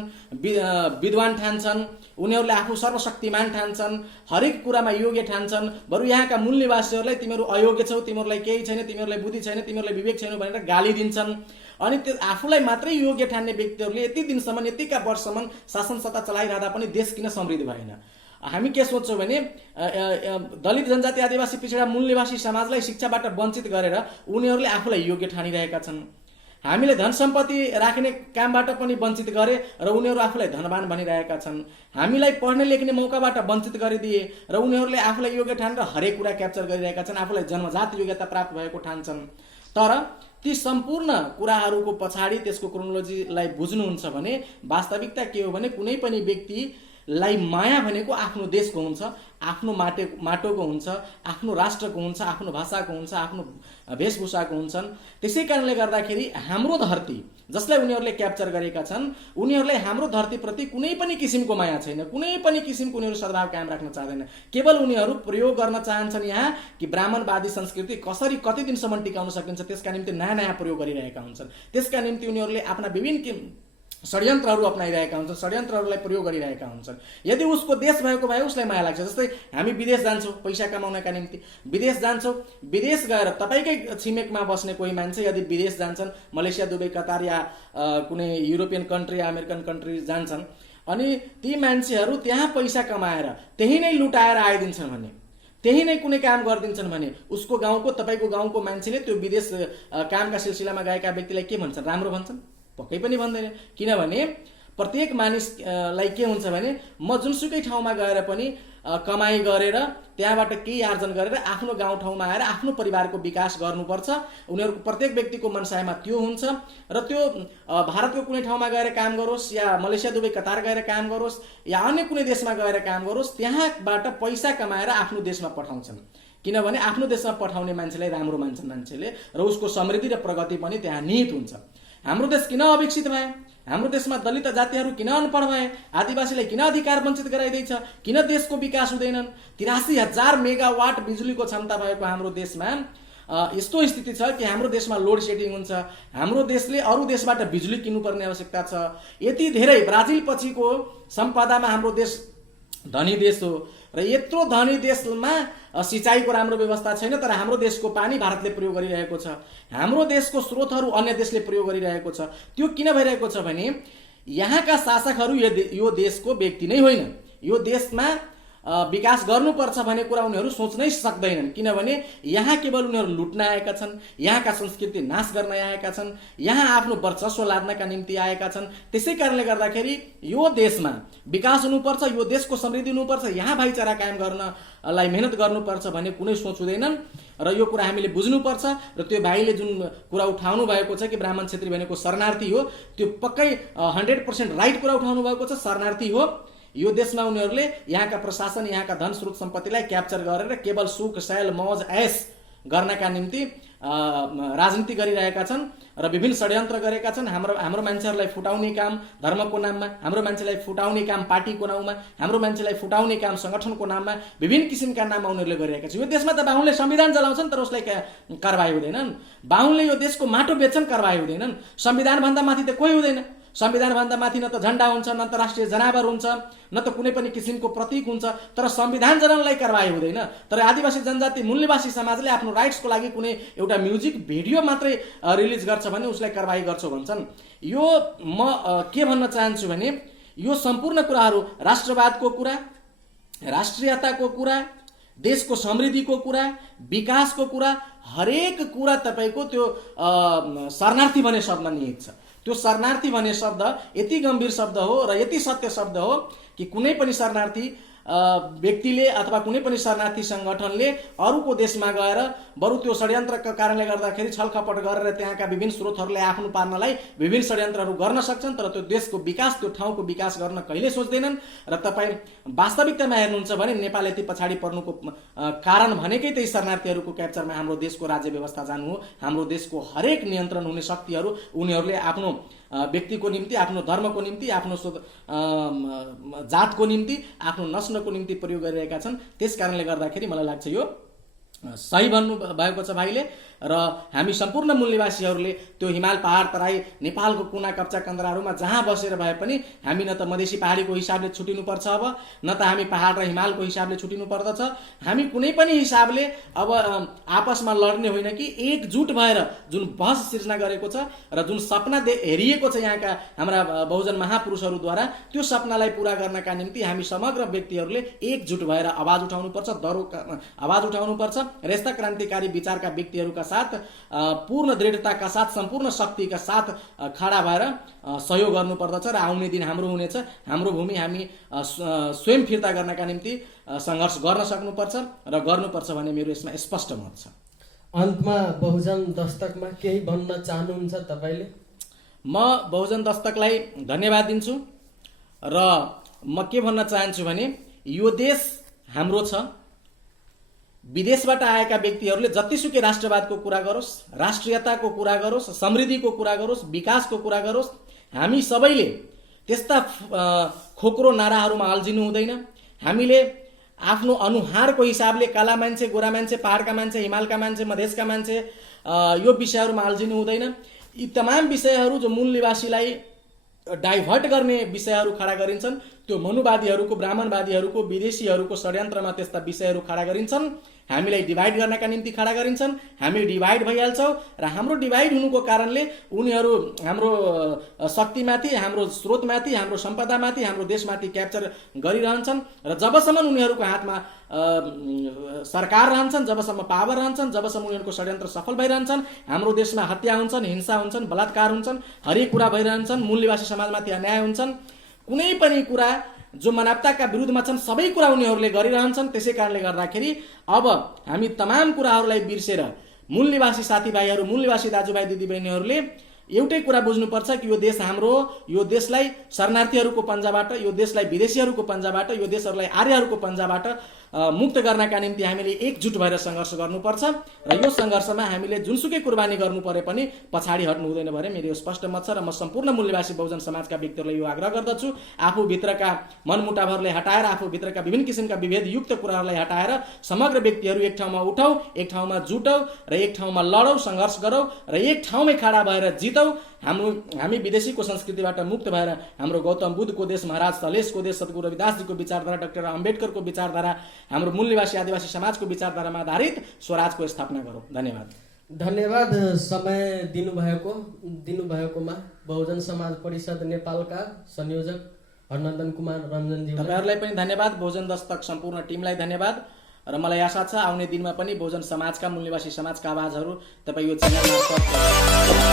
विद्वान ठान्छन्, उनीहरूले आफू सर्वशक्तिमान ठान्छन्, हरेक कुरामा योग्य ठान्छन्। बरु यहाँका मूल निवासीहरूलाई तिमीहरू अयोग्य छौ, तिमीहरूलाई केही छैन, तिमीहरूलाई बुद्धि छैन, तिमीहरूलाई विवेक छैन भनेर गाली दिन्छन्। अनि त्यो आफूलाई मात्रै योग्य ठान्ने व्यक्तिहरूले यति दिनसम्म, यतिका वर्षसम्म शासन सत्ता चलाइरहँदा पनि देश किन समृद्ध भएन? हामी के सोच्छौँ भने दलित जनजाति आदिवासी पिछडा मूल निवासी समाजलाई शिक्षाबाट वञ्चित गरेर उनीहरूले आफूलाई योग्य ठानिरहेका छन्। हामीले धन सम्पत्ति राख्ने कामबाट पनि वञ्चित गरे र उनीहरू आफूलाई धनवान भनिरहेका छन्। हामीलाई पढ्ने लेख्ने मौकाबाट वञ्चित गरिदिए र उनीहरूले आफूलाई योग्य ठानेर हरेक कुरा क्याप्चर गरिरहेका छन्, आफूलाई जन्मजात योग्यता प्राप्त भएको ठान्छन्। तर ती सम्पूर्ण कुराहरूको पछाडि त्यसको क्रोनोलोजीलाई बुझ्नुहुन्छ भने वास्तविकता के हो भने कुनै पनि व्यक्तिलाई माया भनेको आफ्नो देशको हुन्छ, आफ्नो माटोको हुन्छ, आफ्नो राष्ट्रको हुन्छ, आफ्नो भाषाको हुन्छ, आफ्नो वेशभूषाको हुन्छन्। त्यसै कारणले गर्दाखेरि हाम्रो धरती जसलाई उनीहरूले क्याप्चर गरेका छन्, उनीहरूलाई हाम्रो धरतीप्रति कुनै पनि किसिमको माया छैन, कुनै पनि किसिमको उनीहरू सद्भाव कायम राख्न चाहँदैन। केवल उनीहरू प्रयोग गर्न चाहन्छन् यहाँ कि ब्राह्मणवादी संस्कृति कसरी कति दिनसम्म टिकाउन सकिन्छ त्यसका निम्ति नयाँ नयाँ प्रयोग गरिरहेका हुन्छन्। त्यसका निम्ति उनीहरूले आफ्ना विभिन्न षड्यन्त्रहरू अपनाइरहेका हुन्छन्, षड्यन्त्रहरूलाई प्रयोग गरिरहेका हुन्छन्। यदि उसको देश भएको भए उसलाई माया लाग्छ। जस्तै हामी विदेश जान्छौँ पैसा कमाउनका निम्ति, विदेश जान्छौँ, विदेश गएर तपाईँकै छिमेकमा बस्ने कोही मान्छे यदि विदेश जान्छन्, मलेसिया, दुबई, कतार या कुनै युरोपियन कन्ट्री या अमेरिकन कन्ट्री जान्छन्, अनि ती मान्छेहरू त्यहाँ पैसा कमाएर त्यही नै लुटाएर आइदिन्छन् भने, त्यही नै कुनै काम गरिदिन्छन् भने उसको गाउँको, तपाईँको गाउँको मान्छेले त्यो विदेश कामका सिलसिलामा गएका व्यक्तिलाई के भन्छन्? राम्रो भन्छन्? पक्कै पनि भन्दैन। किनभने प्रत्येक मानिसलाई के हुन्छ भने म जुनसुकै ठाउँमा गएर पनि कमाई गरेर त्यहाँबाट केही आर्जन गरेर आफ्नो गाउँठाउँमा आएर आफ्नो परिवारको विकास गर्नुपर्छ। उनीहरूको प्रत्येक व्यक्तिको मनसायमा त्यो हुन्छ र त्यो भारतको कुनै ठाउँमा गएर काम गरोस् या मलेसिया, दुबई, कतार गएर काम गरोस् या अन्य कुनै देशमा गएर काम गरोस्, त्यहाँबाट पैसा कमाएर आफ्नो देशमा पठाउँछन्। किनभने आफ्नो देशमा पठाउने मान्छेलाई राम्रो मान्छन् मान्छेले र उसको समृद्धि र प्रगति पनि त्यहाँ निहित हुन्छ। हाम्रो देश किन अविकसित भए? हाम्रो देशमा दलित जातिहरू किन अनपढ भए? आदिवासीलाई किन अधिकार वञ्चित गराइदिन्छ? किन देशको विकास हुँदैनन्? 83,000 मेगावाट बिजुलीको क्षमता भएको हाम्रो देशमा यस्तो स्थिति छ कि हाम्रो देशमा लोड सेडिङ हुन्छ। हाम्रो देशले अरू देशबाट बिजुली किन्नुपर्ने आवश्यकता छ। यति धेरै ब्राजिल पछिको सम्पदामा हाम्रो देश धनी देश हो र यत्रो धनी देशमा सिँचाइको राम्रो व्यवस्था छैन, तर हाम्रो देशको पानी भारतले प्रयोग गरिरहेको छ। हाम्रो देशको स्रोतहरू अन्य देशले प्रयोग गरिरहेको छ। त्यो किन भइरहेको छ भने यहाँका शासकहरू यो देशको व्यक्ति नै होइन। यो देशमा विकास गर्नुपर्छ भन्ने कुरा उनीहरू सोच्नै सक्दैनन्। किनभने यहाँ केवल उनीहरू लुट्न आएका छन्, यहाँका संस्कृति नाश गर्न आएका छन्, यहाँ आफ्नो वर्चस्व लाद्नका निम्ति आएका छन्। त्यसै कारणले गर्दाखेरि यो देशमा विकास हुनुपर्छ, यो देशको समृद्धि हुनुपर्छ, यहाँ भाइचारा कायम गर्नलाई मेहनत गर्नुपर्छ भन्ने कुनै सोच हुँदैनन् र यो कुरा हामीले बुझ्नुपर्छ। र त्यो भाइले जुन कुरा उठाउनु भएको छ कि ब्राह्मण क्षेत्री भनेको शरणार्थी हो, त्यो पक्कै 100% राइट कुरा उठाउनु भएको छ। शरणार्थी हो। यो देशमा उनीहरूले यहाँका प्रशासन, यहाँका धन स्रोत सम्पत्तिलाई क्याप्चर गरेर केवल सुख, सैल, मौज, ऐस गर्नका निम्ति राजनीति गरिरहेका छन् र विभिन्न षड्यन्त्र गरेका छन्। हाम्रो मान्छेहरूलाई फुटाउने काम धर्मको नाममा, हाम्रो मान्छेलाई फुटाउने काम पार्टीको नाउँमा, हाम्रो मान्छेलाई फुटाउने काम संगठनको नाममा, विभिन्न किसिमका नाममा उनीहरूले गरिरहेका छन्। यो देशमा त बाहुनले संविधान चलाउँछन् तर उसलाई कारबाही हुँदैनन्। बाहुनले यो देशको माटो बेच्छन्, कारबाही हुँदैनन्। संविधानभन्दा माथि त कोही हुँदैन। संविधानभन्दा माथि न त झण्डा हुन्छ, न त राष्ट्रिय जनावर हुन्छ, न त कुनै पनि किसिमको प्रतीक हुन्छ, तर संविधान जनाउनलाई कारबाही हुँदैन। तर आदिवासी जनजाति मूल्यवासी समाजले आफ्नो राइट्सको लागि कुनै एउटा म्युजिक भिडियो मात्रै रिलिज गर्छ भने उसलाई कारबाही गर्छौ भन्छन्। यो म के भन्न चाहन्छु भने यो सम्पूर्ण कुराहरू राष्ट्रवादको कुरा, राष्ट्रियताको कुरा, देशको समृद्धिको कुरा, विकासको कुरा, हरेक कुरा तपाईँको त्यो शरणार्थी भन्ने शब्दमा निहित छ। त्यो शरणार्थी भन्ने शब्द यति गम्भीर शब्द हो र यति सत्य शब्द हो कि कुनै पनि शरणार्थी व्यक्तिले अथवा कुनै पनि शरणार्थी संगठनले अरूको देशमा गएर बरु त्यो षड्यन्त्रका कारणले गर्दाखेरि छलकपट गरेर त्यहाँका विभिन्न स्रोतहरूलाई आफ्नो पार्नलाई विभिन्न षड्यन्त्रहरू गर्न सक्छन्, तर त्यो देशको विकास, त्यो ठाउँको विकास गर्न कहिले सोच्दैनन्। र तपाईँ वास्तविकतामा हेर्नुहुन्छ भने नेपाल यति पछाडि पर्नुको कारण भनेकै त्यही शरणार्थीहरूको क्याप्चरमा हाम्रो देशको राज्य व्यवस्था जानु हो। हाम्रो देशको हरेक नियन्त्रण हुने शक्तिहरू उनीहरूले आफ्नो व्यक्तिको निम्ति, आफ्नो धर्मको निम्ति, आफ्नो जातको निम्ति, आफ्नो नस्लको निम्ति प्रयोग गरिरहेका छन्। त्यस कारणले गर्दाखेरि मलाई लाग्छ यो सही भन्नु भएको छ भाइले। र हामी सम्पूर्ण मूलनिवासीहरूले त्यो हिमाल, पहाड, तराई, नेपालको कुना कप्चा कन्दराहरूमा जहाँ बसेर भए पनि हामी न त मधेसी पहाडीको हिसाबले छुटिनुपर्छ अब, न त हामी पहाड र हिमालको हिसाबले छुटिनु पर्दछ। हामी कुनै पनि हिसाबले अब आपसमा लड्ने होइन कि एकजुट भएर जुन बहस सिर्जना गरेको छ र जुन सपना हेरिएको छ यहाँका हाम्रा बहुजन महापुरुषहरूद्वारा, त्यो सपनालाई पूरा गर्नका निम्ति हामी समग्र व्यक्तिहरूले एकजुट भएर आवाज उठाउनुपर्छ, आवाज उठाउनुपर्छ र यस्ता क्रान्तिकारी विचारका व्यक्तिहरूका साथ पूर्ण दृढताका साथ, सम्पूर्ण शक्तिका साथ खडा भएर सहयोग गर्नुपर्दछ र आउने दिन हाम्रो हुनेछ। हाम्रो भूमि हामी स्वयं फिर्ता गर्नका निम्ति सङ्घर्ष गर्न सक्नुपर्छ र गर्नुपर्छ भन्ने मेरो यसमा स्पष्ट मत छ। अन्तमा बहुजन दस्तकमा केही भन्न चाहनुहुन्छ तपाईँले? म बहुजन दस्तकलाई धन्यवाद दिन्छु र म के भन्न चाहन्छु भने यो देश हाम्रो छ। विदेशबाट आएका व्यक्तिहरूले जतिसुकै राष्ट्रवादको कुरा गरोस्, राष्ट्रियताको कुरा गरोस्, समृद्धिको कुरा गरोस्, विकासको कुरा गरोस्, हामी सबैले त्यस्ता खोक्रो नाराहरूमा अल्झिनु हुँदैन। हामीले आफ्नो अनुहारको हिसाबले काला मान्छे, गोरा मान्छे, पहाडका मान्छे, हिमालका मान्छे, मधेसका मान्छे यो विषयहरूमा अल्झिनु हुँदैन। यी तमाम विषयहरू जो मूल निवासीलाई डाइभर्ट गर्ने विषयहरू खडा गरिन्छन्, त्यो मनुवादीहरूको, ब्राह्मणवादीहरूको, विदेशीहरूको षड्यन्त्रमा त्यस्ता विषयहरू खडा गरिन्छन्, हामीलाई डिभाइड गर्नका निम्ति खडा गरिन्छन्। हामी डिभाइड भइहाल्छौँ र हाम्रो डिभाइड हुनुको कारणले उनीहरू हाम्रो शक्तिमाथि, हाम्रो स्रोतमाथि, हाम्रो सम्पदामाथि, हाम्रो देशमाथि क्याप्चर गरिरहन्छन् र जबसम्म उनीहरूको हातमा सरकार रहन्छन्, जबसम्म पावर रहन्छन्, जबसम्म उनीहरूको षड्यन्त्र सफल भइरहन्छन्, हाम्रो देशमा हत्या हुन्छन्, हिंसा हुन्छन्, बलात्कार हुन्छन्, हरेक कुरा भइरहन्छन्, मूल निवासी समाजमाथि अन्याय हुन्छन्, कुनै पनि कुरा जो मानवताका विरुद्धमा छन् सबै कुरा उनीहरूले गरिरहन्छन्। त्यसै कारणले गर्दाखेरि अब हामी तमाम कुराहरूलाई बिर्सेर मूल निवासी साथीभाइहरू, मूल निवासी दाजुभाइ दिदीबहिनीहरूले एउटै कुरा बुझ्नुपर्छ कि यो देश हाम्रो हो। यो देशलाई शरणार्थीहरूको पन्जाबाट, यो देशलाई विदेशीहरूको पन्जाबाट, यो देशहरूलाई आर्यहरूको पन्जाबाट मुक्त गर्नका निम्ति हामीले एकजुट भएर सङ्घर्ष गर्नुपर्छ र यो सङ्घर्षमा हामीले जुनसुकै कुर्बानी गर्नु परे पनि पछाडि हट्नु हुँदैन भने मेरो यो स्पष्ट मत छ र म सम्पूर्ण मूल्यवासी बहुजन समाजका व्यक्तिहरूलाई यो आग्रह गर्दछु, आफूभित्रका मनमुटावहरूलाई हटाएर, आफूभित्रका विभिन्न किसिमका विभेदयुक्त कुराहरूलाई हटाएर समग्र व्यक्तिहरू एक ठाउँमा उठौँ, एक ठाउँमा जुटौँ र एक ठाउँमा लडौँ, सङ्घर्ष गरौँ र एक ठाउँमै खडा भएर जितौँ। हामी विदेशीको संस्कृतिबाट मुक्त भएर हाम्रो गौतम बुद्धको देश, महाराज सलेशको देश, सद्गुरु रविदासजीको विचारधारा, डाक्टर अम्बेडकरको विचारधारा, हाम्रो मूल निवासी आदिवासी समाजको विचारधारामा आधारित स्वराजको स्थापना गरौँ। धन्यवाद। धन्यवाद समय दिनुभएकोमा बहुजन समाज परिषद नेपालका संयोजक हरनन्दन कुमार रञ्जनजी, तपाईँहरूलाई पनि धन्यवाद। बहुजन दस्तक सम्पूर्ण टिमलाई धन्यवाद र मलाई आशा छ आउने दिनमा पनि बहुजन समाजका, मूल निवासी समाजका आवाजहरू तपाईँ यो च्यानल मार्फत